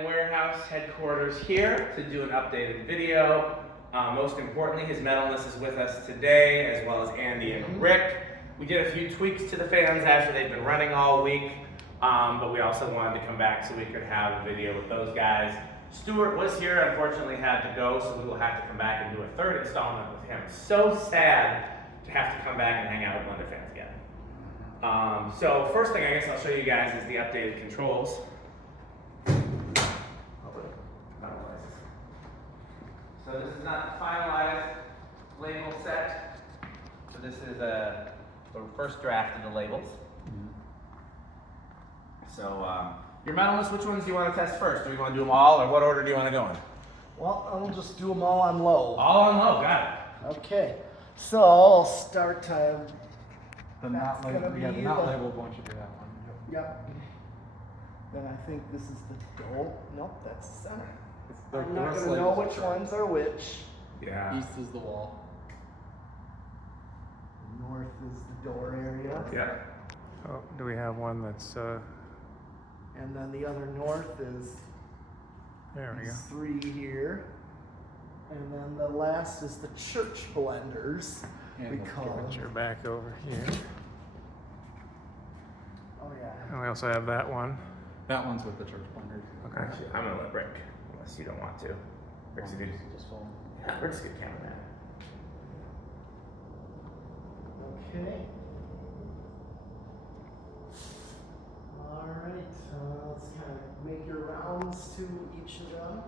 the warehouse headquarters here to do an updated video. Most importantly, His Metalness is with us today, as well as Andy and Rick. We did a few tweaks to the fans after they've been running all week, but we also wanted to come back so we could have a video with those guys. Stuart was here, unfortunately had to go, so we will have to come back and do a third installment with him. So sad to have to come back and hang out with Blenderfans again. So first thing I guess I'll show you guys is the updated controls. So this is not the finalized label set. So this is the first draft of the labels. So your Metalness, which ones do you want to test first? Do we want to do them all, or what order do you want to go in? Well, I'll just do them all on low. All on low, got it. Okay, so I'll start The not labeled, yeah, the not labeled one should be that one. Yep. Then I think this is the door. Nope, that's the center. I'm not North going to know labels which are ones are which. Yeah. East is the wall. North is the door area. Yeah. Oh, do we have one that's, And then the other north is there we go. these three here. And then the last is the church blenders. And We the call door. Put your back over here. Oh yeah. And we also have that one. That one's with the church blenders. Okay. Actually, I'm gonna let Rick, unless you don't want to. Rick's a good, Just full. yeah, Rick's a good cameraman. Okay. Alright, let's kind of make your rounds to each of them.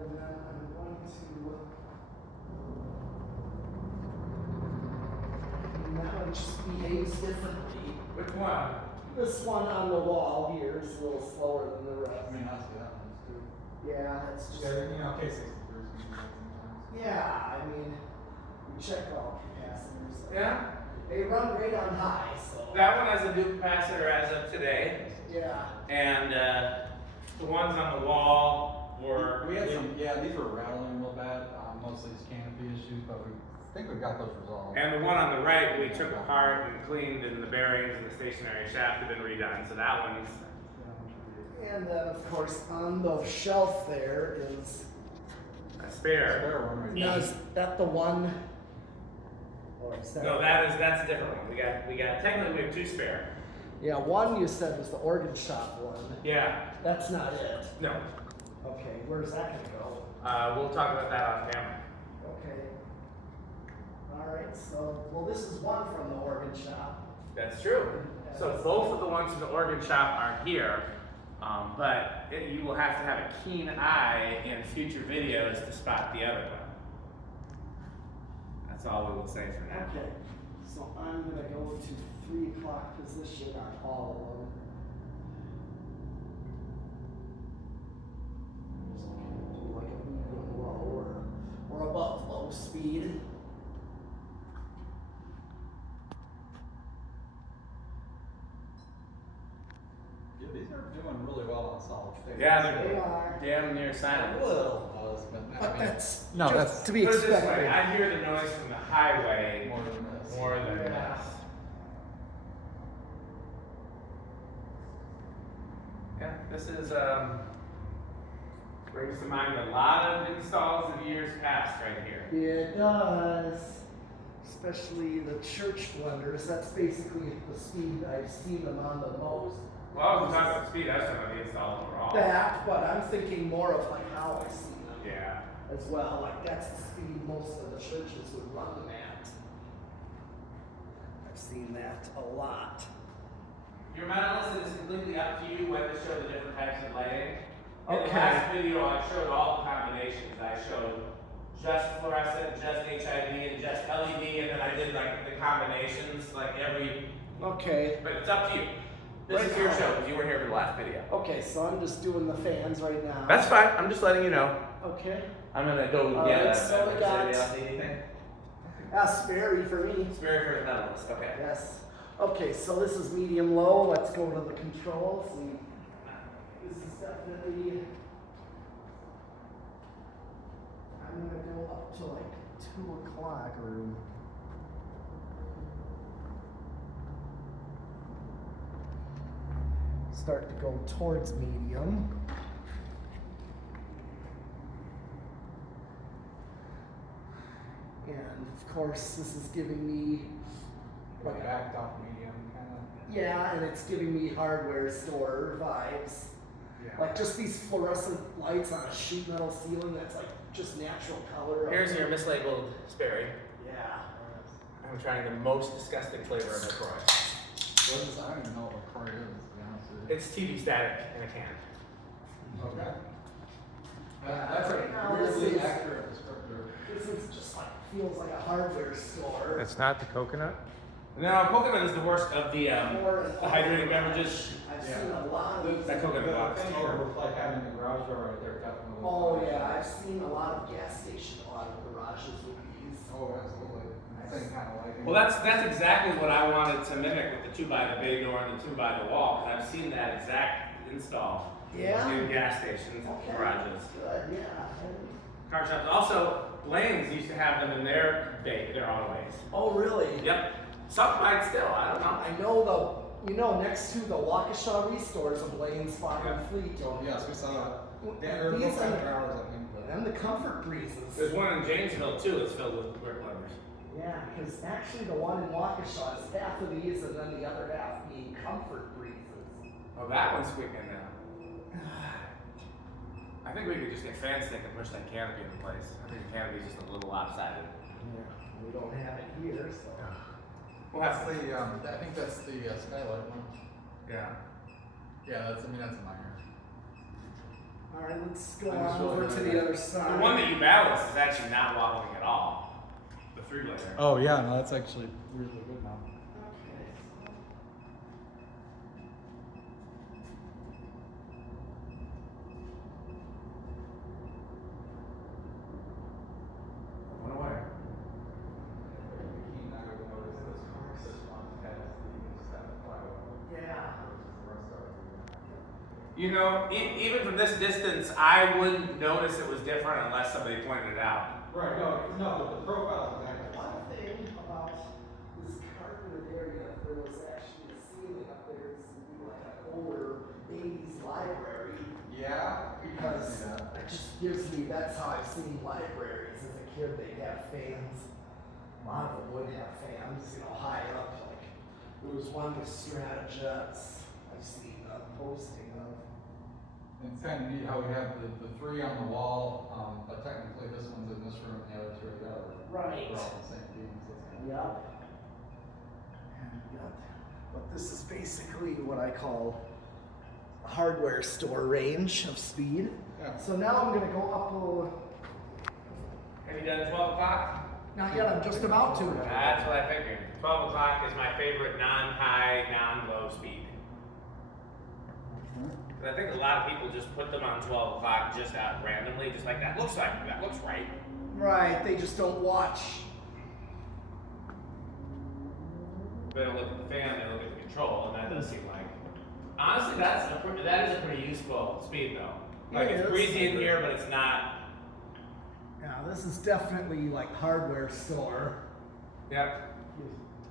And then I'm going to. Now it just behaves differently. Which one? This one on the wall here is a little slower than the rest. I mean, I see that one too. Yeah, it's just. K63. Yeah, I mean, we check all capacitors. Yeah. They run great on high, so. That one has a new capacitor as of today. Yeah. And the ones on the wall were. We had some, yeah, these were rattling real bad, mostly it's canopy issues, but we think we've got those resolved. And the one on the right we took apart and cleaned, and the bearings and the stationary shaft have been redone. So that one's. And then, of course, on the shelf there is. A spare. Spare one right Now, there. is that the one? Or is that? No, that's a different one. We got technically we have two spare. Yeah, one you said was the organ shop one. Yeah. That's not it. No. Okay, where's that gonna go? We'll talk about that on camera. Okay. Alright, so, well, this is one from the organ shop. That's true. So both of the ones from the organ shop are here, but you will have to have a keen eye in future videos to spot the other one. That's all we will say for now. Okay, so I'm gonna go to 3 o'clock position on all of them. So I'm gonna do like a medium low or above low speed. Yeah, these are doing really well on solid state. Yeah, They they're are. damn near A silent. little buzz, but I But mean, that's no, just that's- to be Put it this way, expected. I hear the noise from the highway more than this. more than Yeah. this. Yeah, this is brings to mind a lot of installs of years past right here. It does. Especially the church blenders. That's basically the speed I've seen them on the most. Well, I wasn't talking about speed, I was talking about the install overall. That, but I'm thinking more of like how I see them Yeah. as well. Like that's the speed most of the churches would run them at. I've seen that a lot. Your Metalness is completely up to you when to show the different types of lighting. In the Okay. last video, I showed all the combinations. I showed just fluorescent, just HID, and just LED, and then I did like the combinations, like every, Okay. but it's up to you. This is your show, because you were here for the last video. Okay, so I'm just doing the fans right now. That's fine, I'm just letting you know. Okay. I'm gonna go All get right, so we does got- anybody else need anything? Sperry for me. Spare for the Metalness, okay. Yes. Okay, so this is medium low. Let's go to the controls. This is definitely. I'm gonna go up to like 2 o'clock or. start to go towards medium. And of course, this is giving me Like backed off medium, kind of. yeah, and it's giving me hardware store vibes. Yeah. Like just these fluorescent lights on a sheet metal ceiling that's like just natural color. Here's your mislabeled Sperry. Yeah. I'm trying the most disgusting flavor of LaCroix. What is, I don't even know what LaCroix is, to be honest with you. It's TV static in a can. Okay. That's That's right a now, this weirdly is- accurate descriptor. This is just like feels like a hardware store. It's not the coconut? No, coconut is the worst of the Or- hydrating beverages. I've Yeah. seen a lot of That coconut box. The thing over like having the garage door right there, definitely. Oh yeah, I've seen a lot of gas station auto garages with these. Oh, absolutely. Same kind of lighting. Well, that's exactly what I wanted to mimic with the 2 by the bay door and the 2 by the wall. Because I've seen that exact install Yeah? in gas stations, Okay. garages, Good, yeah. car shops. Also, Blaine's used to have them in their autoways. Oh really? Yep. Some might still. I don't know. I know next to the Waukesha Restores of Blaine's Farm and Fleet. Oh, yes, we saw it. Yeah, There were these both are- after hours, I think, but. And the Comfort Breezes. There's one in Janesville too that's filled with brick lovers. Yeah, because actually the one in Waukesha is half of these and then the other half being Comfort Breezes. Oh, that one's squeaking now. I think we could just get fan stick and push that canopy into place. I think the canopy's just a little lopsided. Yeah, we don't have it here, so. We'll That's have the, I think that's the skylight one. yeah. Yeah, that's minor. All right, let's go I'm just on really over to good the at other The side. one that you balanced is actually not wobbling at all. The 3-layer. Oh, yeah, no, that's actually really good now. Okay. Went away. Yeah. You know, even from this distance, I wouldn't notice it was different unless somebody pointed it out. Right, no, but the profile is exactly. One thing about this carpeted area, if there was actually a ceiling up there, this would be like an older 80s library. Yeah. Because Yeah. it just gives me, that's how I've seen libraries as a kid, they'd have fans. A lot of them would have fans, high up, like, there was one with Stratojets I've seen a posting of. It's kind of neat how we have the 3 on the wall, but technically this one's in this room and the other 2 are the other. Right. They're all the same beams. That's kind of Yep. And but this is basically what I call a hardware store range of speed. Yeah. So now I'm gonna go up a little, Have you done 12 o'clock? not yet, I'm just about to. That's what I figured. 12 o'clock is my favorite non-high, non-low speed. 'Cause I think a lot of people just put them on 12 o'clock just out randomly, just like that looks right. Right, they just don't watch. They don't look at the fan, they look at the control, and that does seem like. Honestly, that is a pretty useful speed though. Like It it's is. breezy in here, but it's not. Yeah, this is definitely like hardware store. Yep.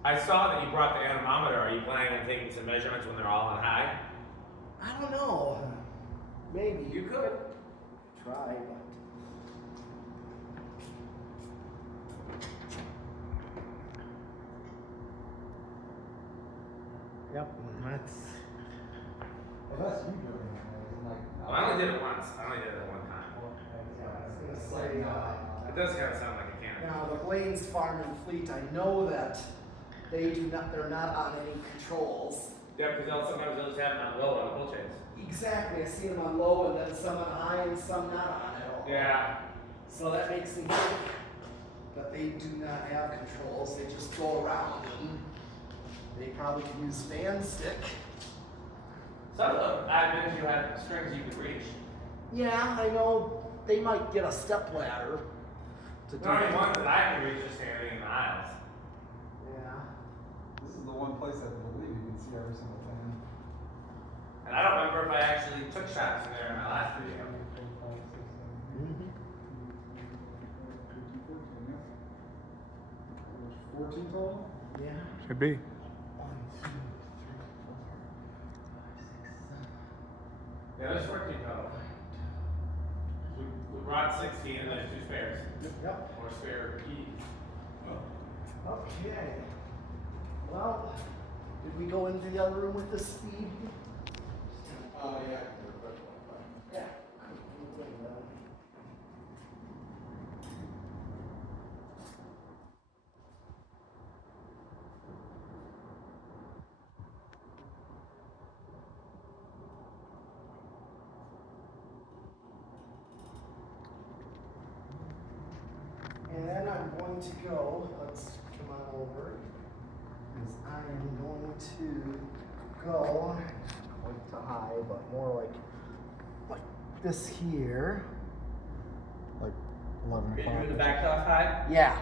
I saw that you brought the anemometer. Are you planning on taking some measurements when they're all on high? I don't know. Maybe You could. try, but. Yep, that's. Well, that's you doing it, like. Well, I only did it once. I only did it one time. I was gonna say, It does kind of sound like a cannon. now the Blaine's Farm and Fleet, I know that they're not on any controls. Yeah, because sometimes they'll just have them on low on the pull chains. Exactly, I see them on low and then some on high and some not on at all. Yeah. So that makes me think that they do not have controls, they just go around and they probably can use fan stick. Some of them I've been to had strings you could reach. Yeah, I know they might get a step ladder to do The only it. ones that I can reach is standing in the aisles. Yeah. This is the one place I believe you can see every single thing. And I don't remember if I actually took shots in there in my last video. Mm-hmm. 14 total? Yeah. Should be. 1, 2, 3, 4, 5, 6, 7, How does this work, Nico? We brought 16 and there's 2 spares. Yep. Or spare keys. Okay. Well, did we go into the other room with the speed? Yeah. Yeah. And then I'm going to go, let's come on over, because I am going to go, like to high, but more like this here. Like 11 Are you o'clock. doing the back off high? Yeah.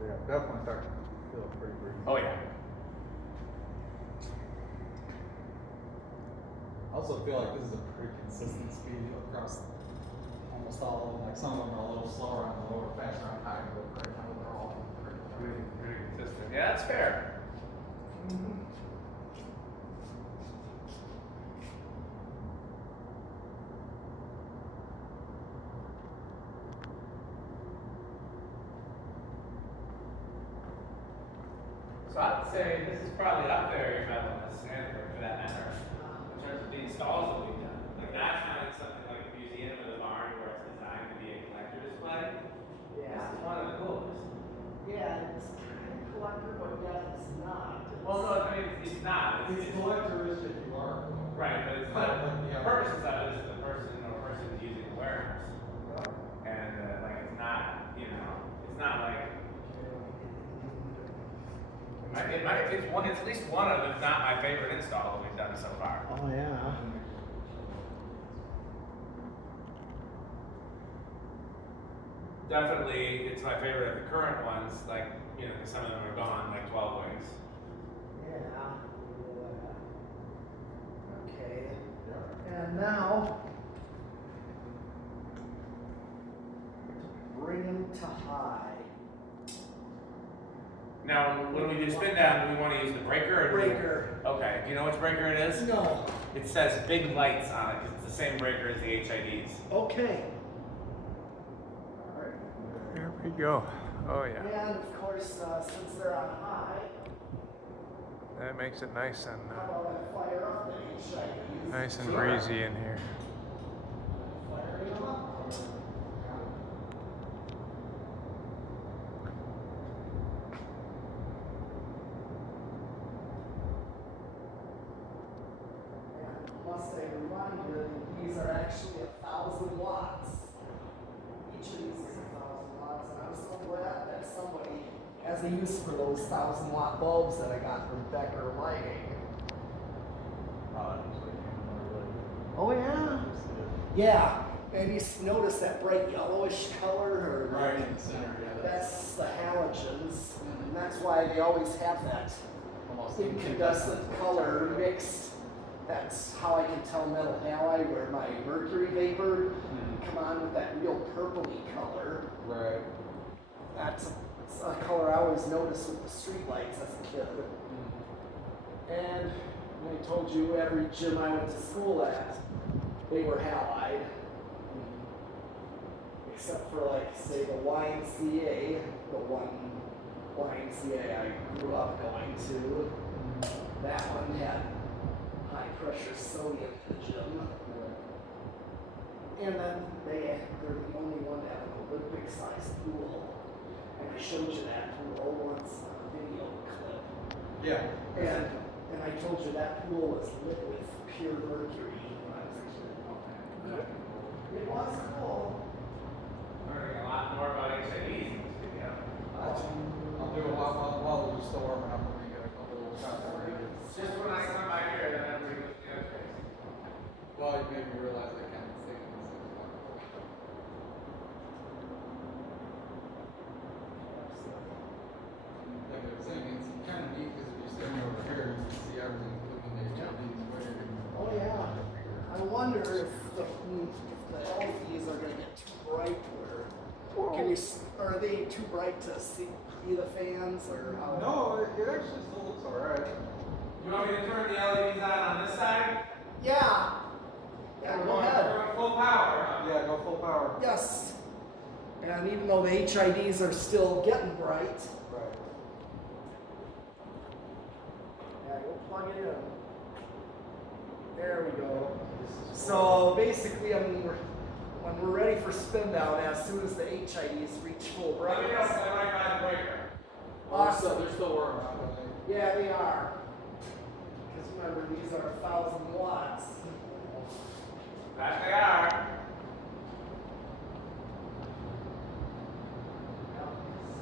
Yeah, definitely starting to feel pretty breezy. Oh yeah. I also feel like this is a pretty consistent speed across almost all of them. Like some of them are a little slower on the lower, faster on high, but right now they're all pretty Consistent. Yeah, that's fair. So I would say this is probably up there, your metalness, and for that matter, in terms of the installs that we've done. Like that's kind of something like a museum or the barn where it's designed to be a collector display. Yeah. This is one of the coolest. Yeah, it's kind of collector, but yet it's not. Well, no, I mean, it's not. It's collectorist if you are. Right, but it's not. The purpose of it is the person or person's using the warehouse. And like it's not, you know, it's not like it's at least one of, if not my favorite install that we've done so far. Oh yeah. Definitely, it's my favorite of the current ones. Like, you know, 'cause some of them are gone, like 12 wings. Yeah. Okay. And now, bring him to high. Now, when we do spin down, do we want to use the breaker or do we- Breaker. Okay. Do you know which breaker it is? No. It says big lights on it because it's the same breaker as the HIDs. Okay. There we go. Oh yeah. And of course, since they're on high, That makes it nice and how about I fire up the HIDs? nice and breezy in here. Firing them up. And must I remind you that these are actually 1,000 watts. Each of these is 1,000 watts, and I'm so glad that somebody has a use for those 1,000-watt bulbs that I got from Becker Lighting. Oh yeah. Yeah. Maybe you notice that bright yellowish color, or Right in the center, yeah. that's the halogens, and that's why they always have that Almost incandescent color mix. That's how I can tell metal halide where my mercury vapor come on with that real purpley color. Right. That's a color I always noticed with the street lights as a kid. And I told you every gym I went to school at, they were halide. Except for like, say, the YMCA, the one YMCA I grew up going to. That one had high pressure sodium in the gym. And then they're the only one to have an Olympic sized pool. And I showed you that pool once on a video clip. Yeah. And I told you that pool was lit with pure mercury when I was a kid. It was cool. Learning a lot more about HIDs in this video. I'll do it while we're still warming up. We get a couple little shots of radio. Just when I come by here, then everybody goes to the other place. Well, you made me realize I can't sing in this anymore. Like I was saying, it's kind of neat because if you're standing over here, you can see everything, including the HIDs, where Oh yeah. I wonder if the LEDs are gonna get too bright where you can are they too bright to see the fans or how? No, it actually still looks alright. You want me to turn the LEDs on this side? Yeah. Yeah, go ahead. We're going full power. Huh? Yeah, go full power. Yes. And even though the HIDs are still getting bright, Right. yeah, go plug it in. There we go. So basically, I mean, when we're ready for spin down, as soon as the HIDs reach full Let me know brightness. if they're right by the breaker. Awesome. They're still working on it. Yeah, they are. Because remember, these are 1,000 watts. That they are.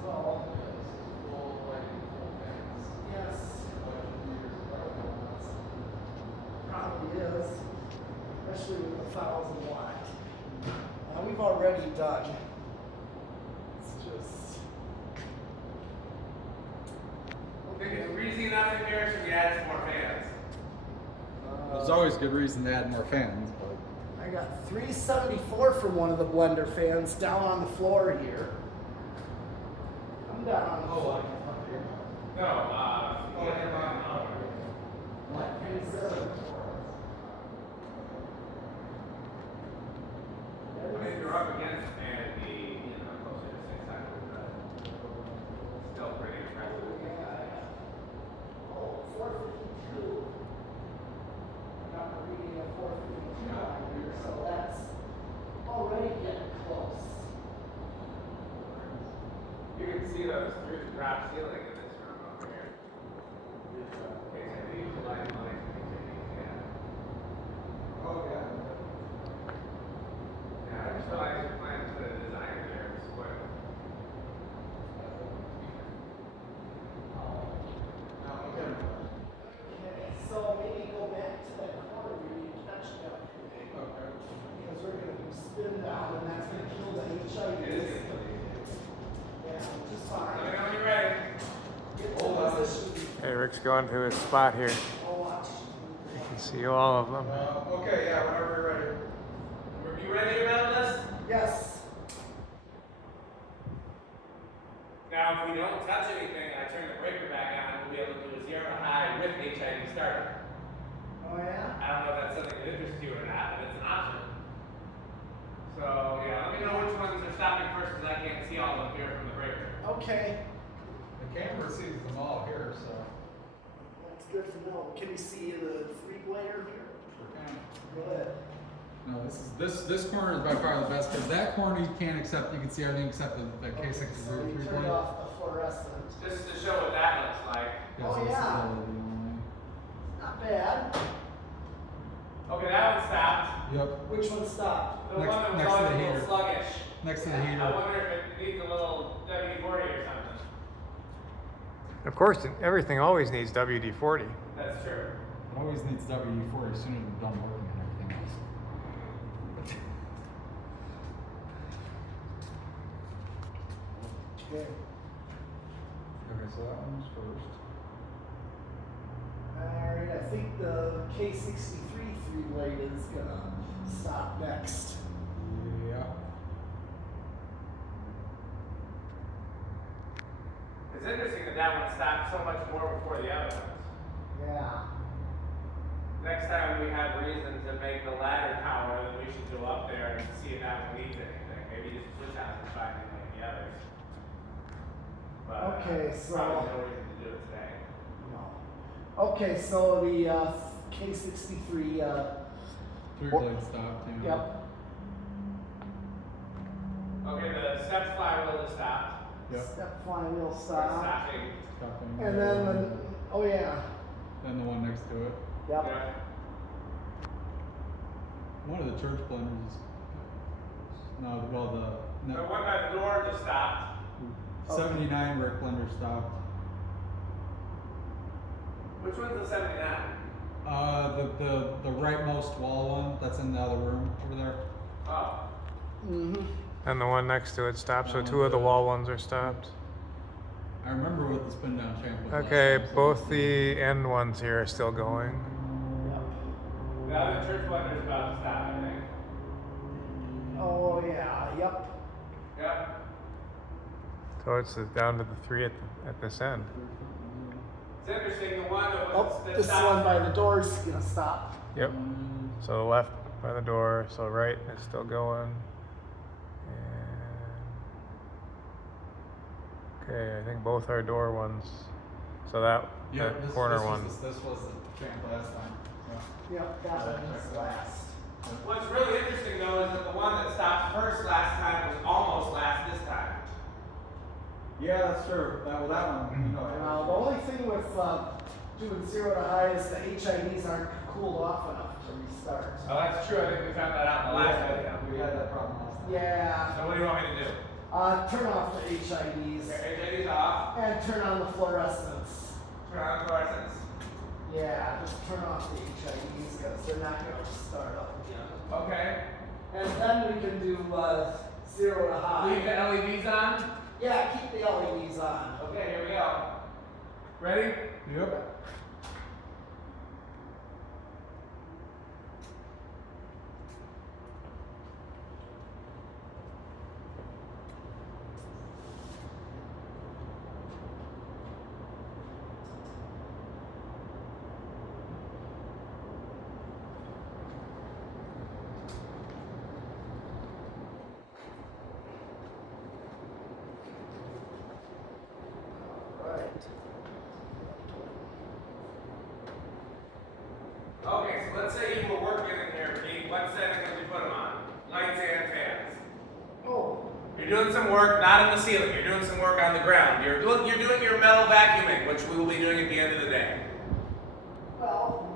So, yes, probably is, especially with the 1,000 watt. Now we've already done. It's just. I think it's freezing enough in here, should we add some more fans? There's always good reason to add more fans, but. I got 374 from one of the Blenderfans down on the floor here. I'm down on the floor. No, only him on. What? 374. I mean, you're up against a fan at the, closer to 600, but still pretty impressive. Oh, 452. I got a reading of 452 on here, so that's already getting close. You can see those through the drop ceiling in this room over here. Okay, so these are light lines, yeah. Oh, yeah. Yeah, I just realized your plan to put a designer there was square. Okay, so maybe go back to that corner where you touched up. Because we're going to do spin down, and that's going to kill the HIDs. Yeah, which is fine. Let me know when you're ready. Get to position. Hey, Rick's going to his spot here. I'll watch. You can see all of them. Okay, yeah, whenever you're ready. Were you ready to metal this? Yes. Now, if we don't touch anything and I turn the breaker back on, we'll be able to do a 0 to high with HID starter. Oh, yeah? I don't know if that's something that interests you or not, but it's an option. So, yeah, let me know which ones are stopping first because I can't see all of them here from the breaker. Okay. The camera sees them all here, so. That's good to know. Can you see the three-blader here? Sure can. Good. No, this corner is by far the best because that corner you can't accept. You can see everything except the Okay, K63 so you three turned blade. off the fluorescent. Just to show what that looks like. Oh, so this is yeah. LED only. Not bad. Okay, that one stopped. Yep. Which one stopped? The Next- one that was next to always the a little heater. sluggish. Next to the I heater. wonder if it needs a little WD-40 or something. Of course, everything always needs WD-40. That's true. It always needs WD-40 as soon as you're done working and everything else. Okay. Okay, so that one's first. Alright, I think the K63 three-blade is gonna stop next. Yeah. It's interesting that that one stopped so much more before the other ones. Yeah. Next time we have reason to make the ladder tower, then we should go up there and see if that one needs anything. Maybe just switch out and find anything like the others. But Okay, so- probably no reason to do it today. No. Okay, so the K63, Three blade stopped. You know. yep. Okay, the step flywheel is stopped. Yep. Step flywheel It's stop. stopping. Stopping. And then, oh yeah. Then the one next to it. Yep. Yeah. One of the church blenders is. No, well, The no, one by the door just stopped. 79 Rick blender stopped. Which one's the 79? The rightmost wall one that's in the other room over there. Oh. Mm-hmm. And the one next to it stopped, so two of the wall ones are stopped. I remember what the spin down champ was. last Okay, time, so- both the end ones here are still going. Yep. The other church blender's about to stop, I think. Oh yeah, yep. Yep. So it's down to the 3 at this end. It's interesting, the one that Oh, was that this stopped- one by the door's gonna stop. Yep. So left by the door, so right is still going. And okay, I think both are door ones. So that corner one. This was the champ last time. Yep, that one's last. What's really interesting though is that the one that stopped first last time was almost last this time. Yeah, that's true. That one, you know. Now, the only thing with doing 0 to high is the HIDs aren't cooled off enough to restart. Oh, that's true. I think we found that out in the last video. We had that problem last time. Yeah. So what do you want me to do? Turn off the HIDs HID's off. and turn on the fluorescents. Turn on fluorescence. Yeah, just turn off the HIDs because they're not going to start up again. Okay. And then we can do 0 to high. Leave the LEDs on. Yeah, keep the LEDs on. Okay, here we go. Ready? Yep. Right. Okay, so let's say you were working in here, Pete. What setting would you put them on? Lights and fans. Oh, You're doing some work, not in the ceiling. You're doing some work on the ground. You're doing your metal vacuuming, which we will be doing at the end of the day. well,